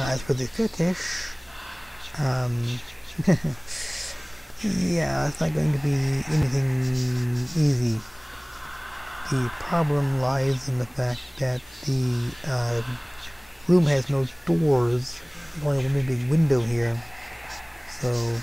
Now, as for the fetish, yeah, it's not going to be anything easy. The problem lies in the fact that the room has no doors, only one big window here, so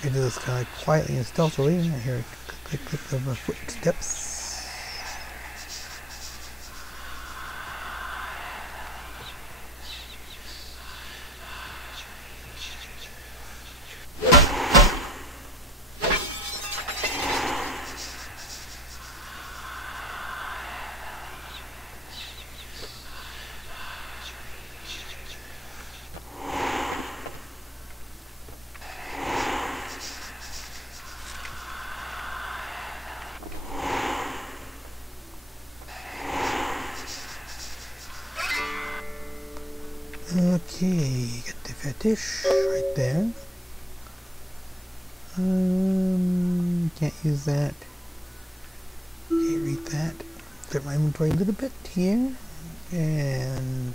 I do this kind of quietly and stealthily. I hear a click, click, click of footsteps. Okay, get the fetish right there. Can't use that. Can't read that. Clear my inventory a little bit here, and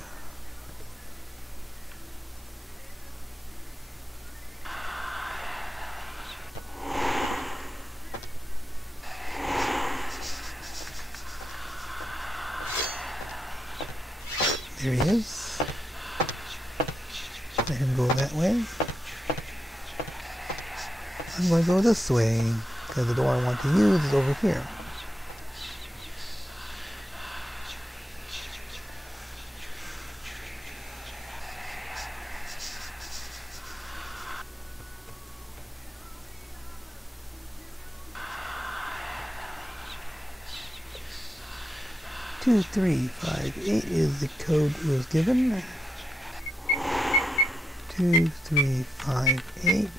there he is. Let him go that way. I'm going to go this way, because the door I want to use is over here. Two, 3, 5, 8 is the code that was given. 2, 3, 5, 8.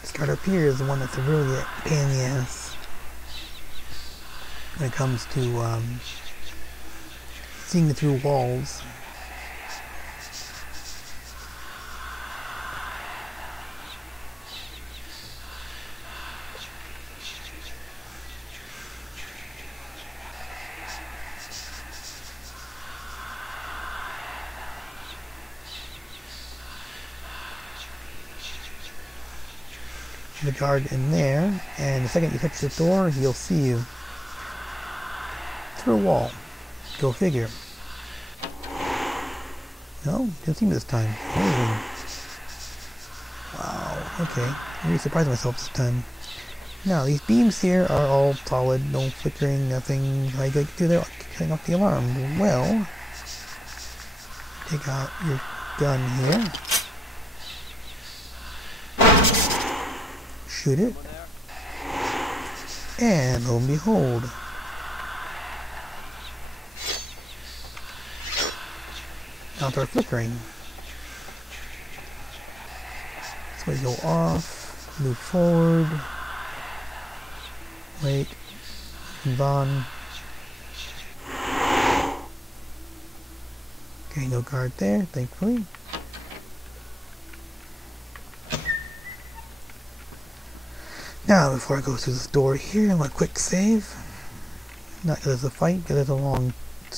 This card up here is the one that's really a pain in the ass when it comes to seeing through walls. The guard in there, and the second you touch the door, he'll see you through a wall. Go figure. No, didn't see me this time. Amazing. Wow. Okay, I'm really surprised myself this time. Now these beams here are all solid, no flickering, nothing. How you get through there, cutting off the alarm. Well, take out your gun here. Shoot it, and lo and behold, now start flickering. This way go off, move forward, wait, move on. Okay, no guard there, thankfully. Now, before I go through this door here, I'm going to quick save. Not because it's a fight, because it's a long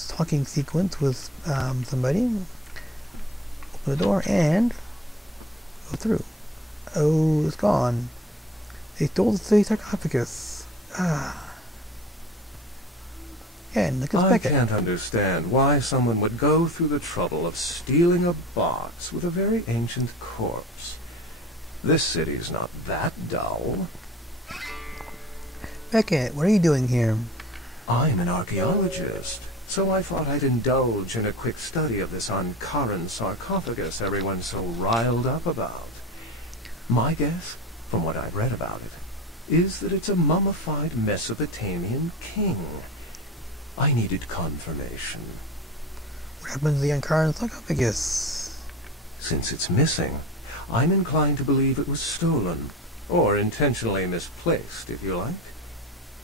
talking sequence with somebody. Open the door and go through. Oh, it's gone. They stole the sarcophagus. Ah. And look at Becket. I can't understand why someone would go through the trouble of stealing a box with a very ancient corpse. This city's not that dull. Becket, what are you doing here? I'm an archaeologist, so I thought I'd indulge in a quick study of this Ankaran Sarcophagus everyone's so riled up about. My guess, from what I've read about it, is that it's a mummified Mesopotamian king. I needed confirmation. What happened to the Ankaran Sarcophagus? Since it's missing, I'm inclined to believe it was stolen, or intentionally misplaced, if you like.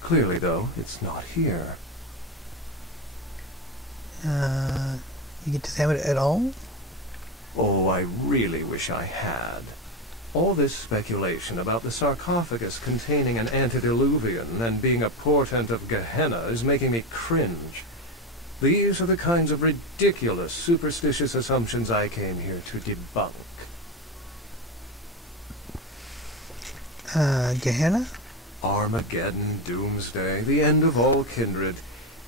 Clearly, though, it's not here. You get to examine it at all? Oh, I really wish I had. All this speculation about the sarcophagus containing an antediluvian and being a portent of Gehenna is making me cringe. These are the kinds of ridiculous, superstitious assumptions I came here to debunk. Gehenna? Armageddon, doomsday, the end of all kindred.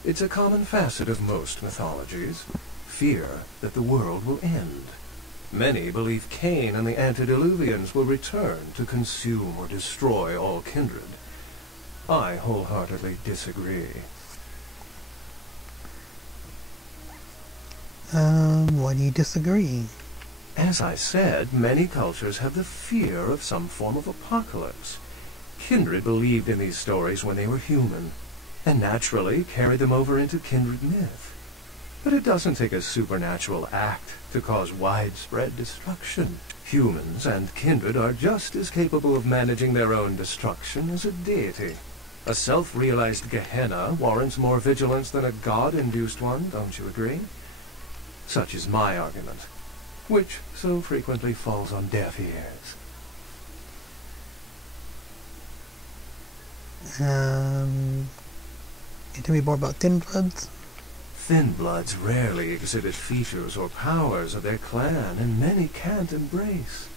It's a common facet of most mythologies. Fear that the world will end. Many believe Cain and the antediluvians will return to consume or destroy all kindred. I wholeheartedly disagree. Why do you disagree? As I said, many cultures have the fear of some form of apocalypse. Kindred believed in these stories when they were human, and naturally carried them over into kindred myth. But it doesn't take a supernatural act to cause widespread destruction. Humans and kindred are just as capable of managing their own destruction as a deity. A self-realized Gehenna warrants more vigilance than a god-induced one, don't you agree? Such is my argument, which so frequently falls on deaf ears. Can you tell me more about Thin Bloods? Thin Bloods rarely exhibit features or powers of their clan, and many can't embrace.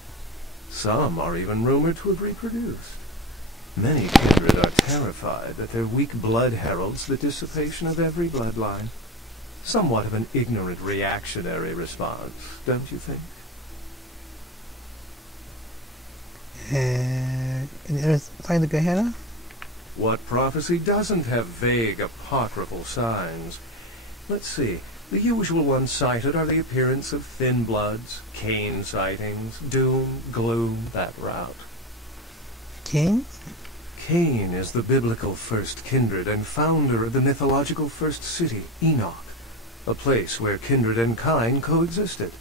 Some are even rumored to have reproduced. Many kindred are terrified that their weak blood heralds the dissipation of every bloodline. Somewhat of an ignorant reactionary response, don't you think? And the other side of Gehenna? What prophecy doesn't have vague apocryphal signs? Let's see. The usual ones cited are the appearance of Thin Bloods, Cain sightings, doom, gloom, that route. Cain? Cain is the biblical first kindred and founder of the mythological first city, Enoch, a place where kindred and kine coexisted.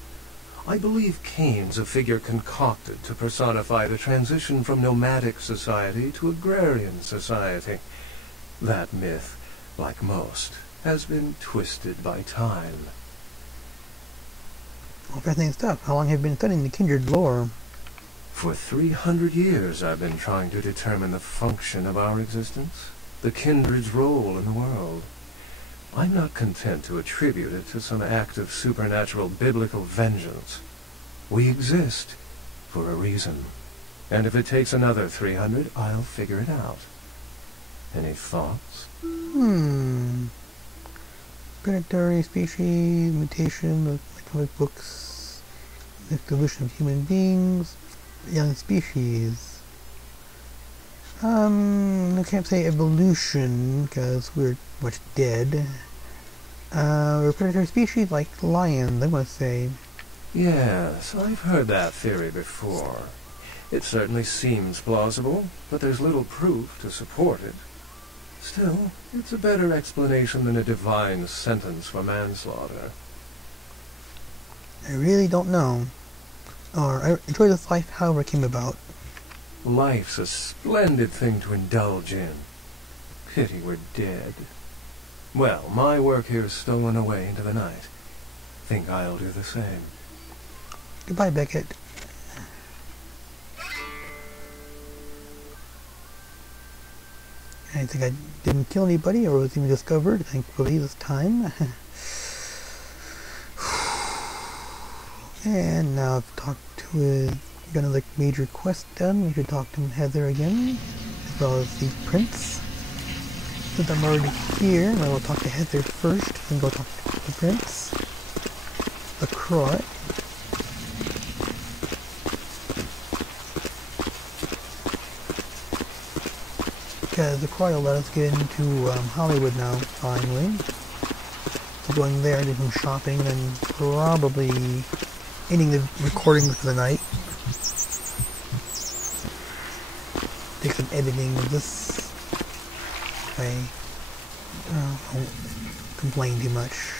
I believe Cain's a figure concocted to personify the transition from nomadic society to agrarian society. That myth, like most, has been twisted by time. Well, fascinating stuff. How long have you been studying the kindred lore? For 300 years I've been trying to determine the function of our existence, the kindred's role in the world. I'm not content to attribute it to some act of supernatural biblical vengeance. We exist for a reason, and if it takes another 300, I'll figure it out. Any thoughts? Predatory species, mutation of comic books, the evolution of human beings, young species. I can't say evolution because we're much dead. We're predatory species like lions, I must say. Yes, I've heard that theory before. It certainly seems plausible, but there's little proof to support it. Still, it's a better explanation than a divine sentence for manslaughter. I really don't know. Or I enjoy this life however it came about. Life's a splendid thing to indulge in. Pity we're dead. Well, my work here's stolen away into the night. Think I'll do the same. Goodbye, Becket. I think I didn't kill anybody or was even discovered, thankfully, this time. And now I've talked with, got another major quest done. We should talk to Heather again, as well as the prince. Since I'm already here, I will talk to Heather first, and go talk to the prince. The Croy. Because the Croy will let us get into Hollywood now, finally. So going there, do some shopping, and then probably ending the recording for the night. Take some editing of this. I won't complain too much.